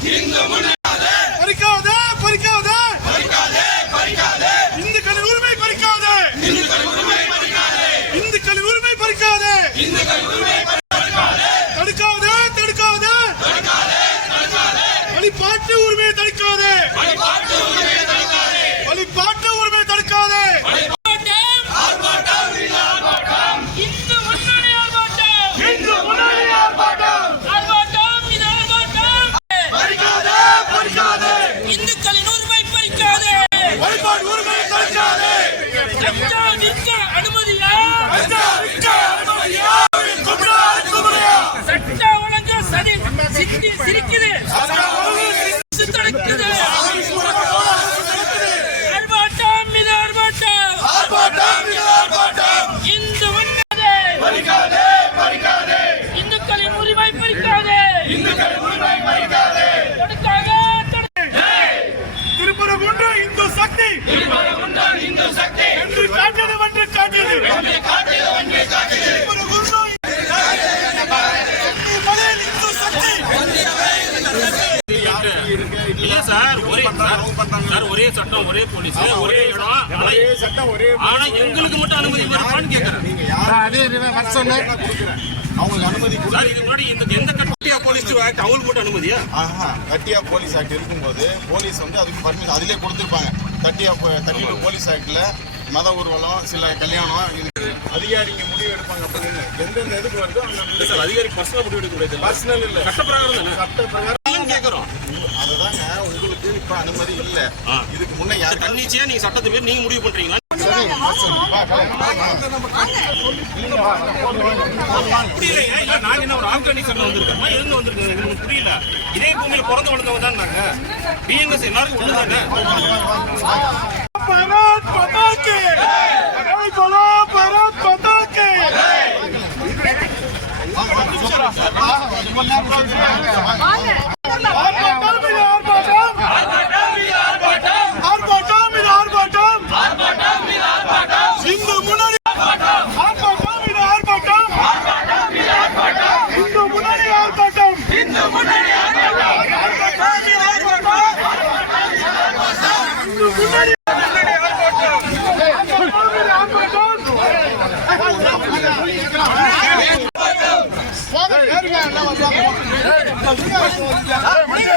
听的 சிரிக்குது. தடுக்குது இந்து வண்ணாதே பறிக்காதே பறிக்காதே. இந்துக்களின் திருப்பரங்குன்ற இந்து சக்தி. திருப்பரங்குன்ற இந்து சக்தி. என்று காட்டியது என்று காட்டியது. போலீஸ். ஒரே இடம். ஒரே சட்டம் ஒரே ஆனா எங்களுக்கு மட்டும் அனுமதி வருமான்னு கேக்குறேன் நீங்க யார்? அதே சொன்னேன். அவங்களுக்கு அனுமதி கொடு சார் இது முன்னாடி இந்த எந்த கட்டியா போலீஸ் ஆக்ட் அவங்களுக்கு மட்டும் அனுமதியா? ஆஹா தட்டியா போலீஸ் ஆக்ட் இருக்கும்போது போலீஸ் வந்து அதுக்கு பர்மிஷன் அதிலே கொடுத்துருப்பாங்க. தட்டியா தட்டி போலீஸ் ஆக்ட்ல மத ஊர்வலம் சில கல்யாணம் இது அதிகாரிங்க முடிவு எடுப்பாங்க அப்படின்னு. எந்தெந்த இதுக்கு வருதோ சார் அதிகாரி பர்சனல் முடிவு எடுக்க கூடாது. பர்சனல் இல்ல. சட்ட பிரகாரம் தானே? சட்ட பிரகாரம் இல்லைன்னு கேக்குறோம். அதுதாங்க இப்ப அனுமதி இல்ல. இதுக்கு முன்ன யாரு தன்னிச்சையா நீங்க சட்டத்தை மீறி நீங்க முடிவு பண்றீங்களா? நாங்க என்ன ஒரு ஆப்கானிஸ்தான்ல வந்திருக்கோமா எதுல வந்திருக்கோம் எனக்கு புரியல. இதே பூமியில பிறந்து வளர்ந்தவங்க தான் நாங்க. பிஎன்எஸ் எல்லாருக்கும் ஒண்ணு தானே முடிஞ்சு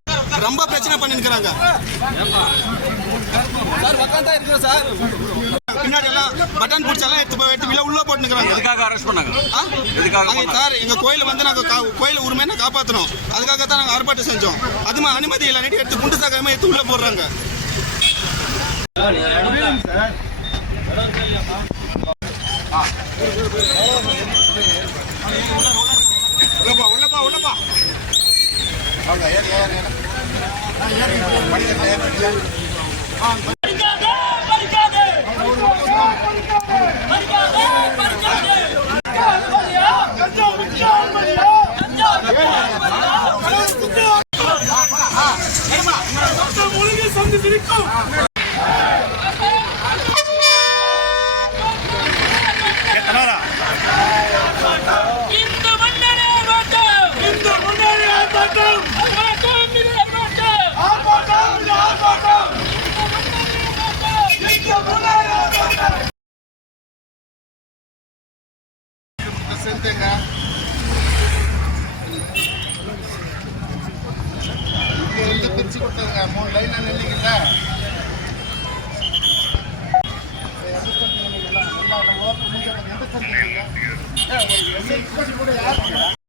ரொம்ப பிரச்சனை பண்ணிருக்கிறாங்க பின்னாடி எல்லாம் பட்டன் பிடிச்சாலாம் எடுத்து போய் எடுத்து உள்ள போட்டுக்கிறாங்க எதுக்காக அரெஸ்ட் பண்ணாங்க? எதுக்காக சார் எங்க கோயில வந்து நாங்க கா- கோயில உரிமையை காப்பாத்துறோம் அதுக்காக தான் நாங்க ஆர்ப்பாட்டம் செஞ்சோம். அதுமா அனுமதி இல்லை எடுத்து குண்டு சாக்காம எடுத்து உள்ள போடுறாங்க. உள்ளப்பா உள்ளப்பா உள்ளப்பா அவங்க ஏறி ஏறி ஏறி. ஆ, ஏறி படிக்கட்டுல ஏறி ஏறி. படிக்காதே படிக்காதே படிக்காதே படிக்காதே கஞ்சா விற்க அனுமதியா சட்டம் ஒழுங்கை சந்தி சிரிக்கும் இந்த மன்னனே ஆர்ப்பாட்டம் இந்த முன்னணி ஆர்ப்பாட்டம் ஆர்ப்பாட்டம் இது ஆர்ப்பாட்டம் ஆர்ப்பாட்டம் இது ஆர்ப்பாட்டம் இந்த முன்னணி ஆர்ப்பாட்டம் செலுத்துங்க இங்க இருந்து பிரிச்சு கொடுத்ததுங்க மூணு லைன் நில்லிங்கல்ல எந்த சந்தேகம் இல்லை எல்லா நம்ம எந்த சந்தேகம் இல்லை ஒரு எஸ்ஐ கூட யார்